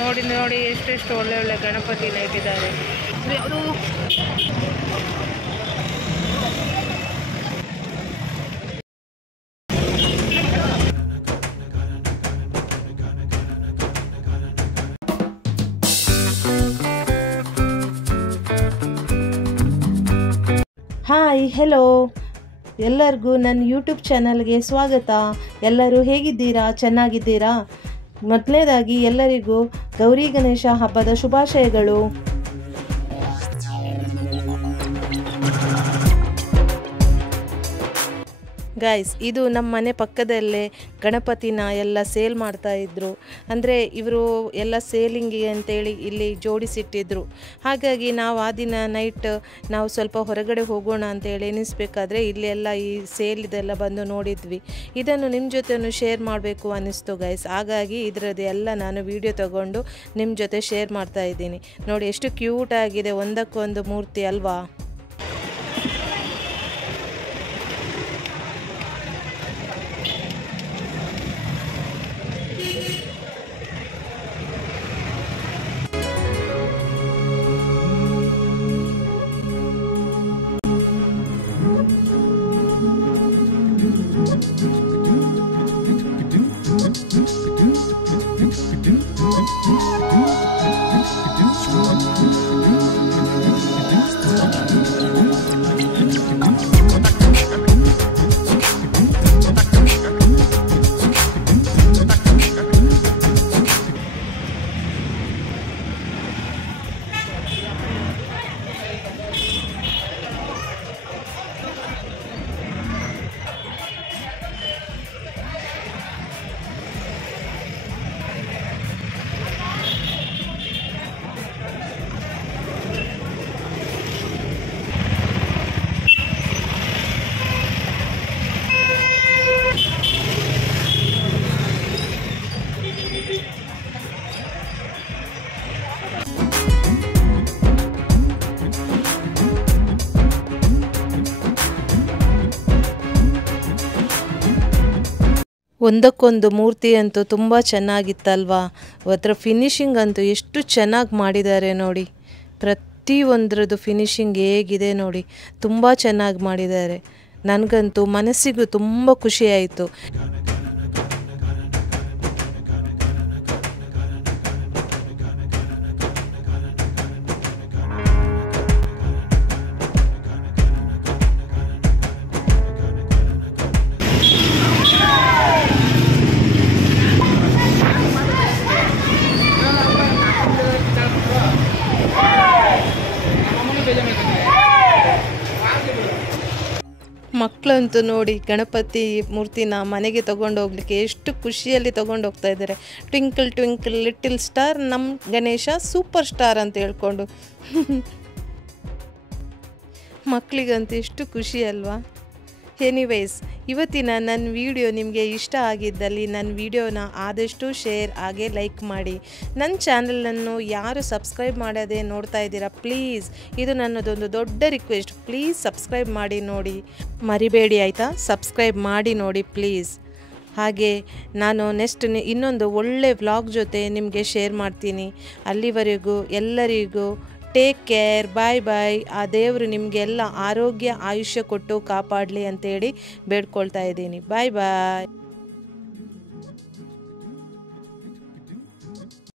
ನೋಡಿ ನೋಡಿ ಎಷ್ಟೆಷ್ಟು ಒಳ್ಳೆ ಒಳ್ಳೆ ಗಣಪತಿನ ಇಟ್ಟಿದ್ದಾರೆ. ಅದು ಹಾಯ್ ಹೆಲೋ ಎಲ್ಲರಿಗೂ ನನ್ನ ಯೂಟ್ಯೂಬ್ ಚಾನಲ್ಗೆ ಸ್ವಾಗತ. ಎಲ್ಲರೂ ಹೇಗಿದ್ದೀರಾ? ಚೆನ್ನಾಗಿದ್ದೀರಾ? ಮೊದಲನೇದಾಗಿ ಎಲ್ಲರಿಗೂ ಗೌರಿ ಗಣೇಶ ಹಬ್ಬದ ಶುಭಾಶಯಗಳು. ಗೈಸ್, ಇದು ನಮ್ಮ ಮನೆ ಪಕ್ಕದಲ್ಲೇ ಗಣಪತಿನ ಎಲ್ಲ ಸೇಲ್ ಮಾಡ್ತಾಯಿದ್ರು. ಅಂದರೆ ಇವರು ಎಲ್ಲ ಸೇಲಿಂಗಿಗೆ ಅಂತೇಳಿ ಇಲ್ಲಿ ಜೋಡಿಸಿಟ್ಟಿದ್ರು. ಹಾಗಾಗಿ ನಾವು ಆ ದಿನ ನೈಟ್ ನಾವು ಸ್ವಲ್ಪ ಹೊರಗಡೆ ಹೋಗೋಣ ಅಂತೇಳಿ ಎನಿಸ್ಬೇಕಾದ್ರೆ ಇಲ್ಲೆಲ್ಲ ಈ ಸೇಲ್ ಇದೆಲ್ಲ ಬಂದು ನೋಡಿದ್ವಿ. ಇದನ್ನು ನಿಮ್ಮ ಜೊತೆನೂ ಶೇರ್ ಮಾಡಬೇಕು ಅನ್ನಿಸ್ತು ಗೈಸ್. ಹಾಗಾಗಿ ಇದರದ್ದು ಎಲ್ಲ ನಾನು ವಿಡಿಯೋ ತಗೊಂಡು ನಿಮ್ಮ ಜೊತೆ ಶೇರ್ ಮಾಡ್ತಾ ಇದ್ದೀನಿ. ನೋಡಿ ಎಷ್ಟು ಕ್ಯೂಟಾಗಿದೆ, ಒಂದಕ್ಕೊಂದು ಮೂರ್ತಿ ಅಲ್ವಾ? ಒಂದಕ್ಕೊಂದು ಮೂರ್ತಿ ಅಂತೂ ತುಂಬ ಚೆನ್ನಾಗಿತ್ತಲ್ವಾ? ಅದರ ಫಿನಿಶಿಂಗ್ ಅಂತೂ ಎಷ್ಟು ಚೆನ್ನಾಗಿ ಮಾಡಿದ್ದಾರೆ ನೋಡಿ. ಪ್ರತಿಯೊಂದರದ್ದು ಫಿನಿಶಿಂಗ್ ಹೇಗಿದೆ ನೋಡಿ, ತುಂಬ ಚೆನ್ನಾಗಿ ಮಾಡಿದ್ದಾರೆ. ನನಗಂತೂ ಮನಸ್ಸಿಗೂ ತುಂಬ ಖುಷಿಯಾಯಿತು. ಮಕ್ಕಳಂತೂ ನೋಡಿ ಗಣಪತಿ ಮೂರ್ತಿನ ಮನೆಗೆ ತೊಗೊಂಡು ಹೋಗ್ಲಿಕ್ಕೆ ಎಷ್ಟು ಖುಷಿಯಲ್ಲಿ ತೊಗೊಂಡು ಹೋಗ್ತಾ ಇದ್ದಾರೆ. ಟ್ವಿಂಕಲ್ ಟ್ವಿಂಕಲ್ ಲಿಟಲ್ ಸ್ಟಾರ್, ನಮ್ಮ ಗಣೇಶ ಸೂಪರ್ ಸ್ಟಾರ್ ಅಂತ ಹೇಳ್ಕೊಂಡು. ಮಕ್ಕಳಿಗಂತೂ ಎಷ್ಟು ಖುಷಿ ಅಲ್ವಾ? ಎನಿವೇಸ್, ಇವತ್ತಿನ ನನ್ನ ವಿಡಿಯೋ ನಿಮಗೆ ಇಷ್ಟ ಆಗಿದ್ದಲ್ಲಿ ನನ್ನ ವಿಡಿಯೋನ ಆದಷ್ಟು ಶೇರ್ ಹಾಗೆ ಲೈಕ್ ಮಾಡಿ. ನನ್ನ ಚಾನಲನ್ನು ಯಾರು ಸಬ್ಸ್ಕ್ರೈಬ್ ಮಾಡದೆ ನೋಡ್ತಾ ಇದ್ದೀರಾ, ಪ್ಲೀಸ್ ಇದು ನನ್ನದೊಂದು ದೊಡ್ಡ ರಿಕ್ವೆಸ್ಟ್, ಪ್ಲೀಸ್ ಸಬ್ಸ್ಕ್ರೈಬ್ ಮಾಡಿ ನೋಡಿ, ಮರಿಬೇಡಿ ಆಯಿತಾ? ಸಬ್ಸ್ಕ್ರೈಬ್ ಮಾಡಿ ನೋಡಿ ಪ್ಲೀಸ್. ಹಾಗೆ ನಾನು ನೆಕ್ಸ್ಟ್ ಇನ್ನೊಂದು ಒಳ್ಳೆ ವ್ಲಾಗ್ ಜೊತೆ ನಿಮಗೆ ಶೇರ್ ಮಾಡ್ತೀನಿ. ಅಲ್ಲಿವರೆಗೂ ಎಲ್ಲರಿಗೂ ಟೇಕ್ ಕೇರ್, ಬಾಯ್ ಬಾಯ್. ಆ ದೇವರು ನಿಮಗೆಲ್ಲ ಆರೋಗ್ಯ ಆಯುಷ್ಯ ಕೊಟ್ಟು ಕಾಪಾಡಲಿ ಅಂತೇಳಿ ಬೇಡ್ಕೊಳ್ತಾ ಇದ್ದೀನಿ. ಬಾಯ್ ಬಾಯ್.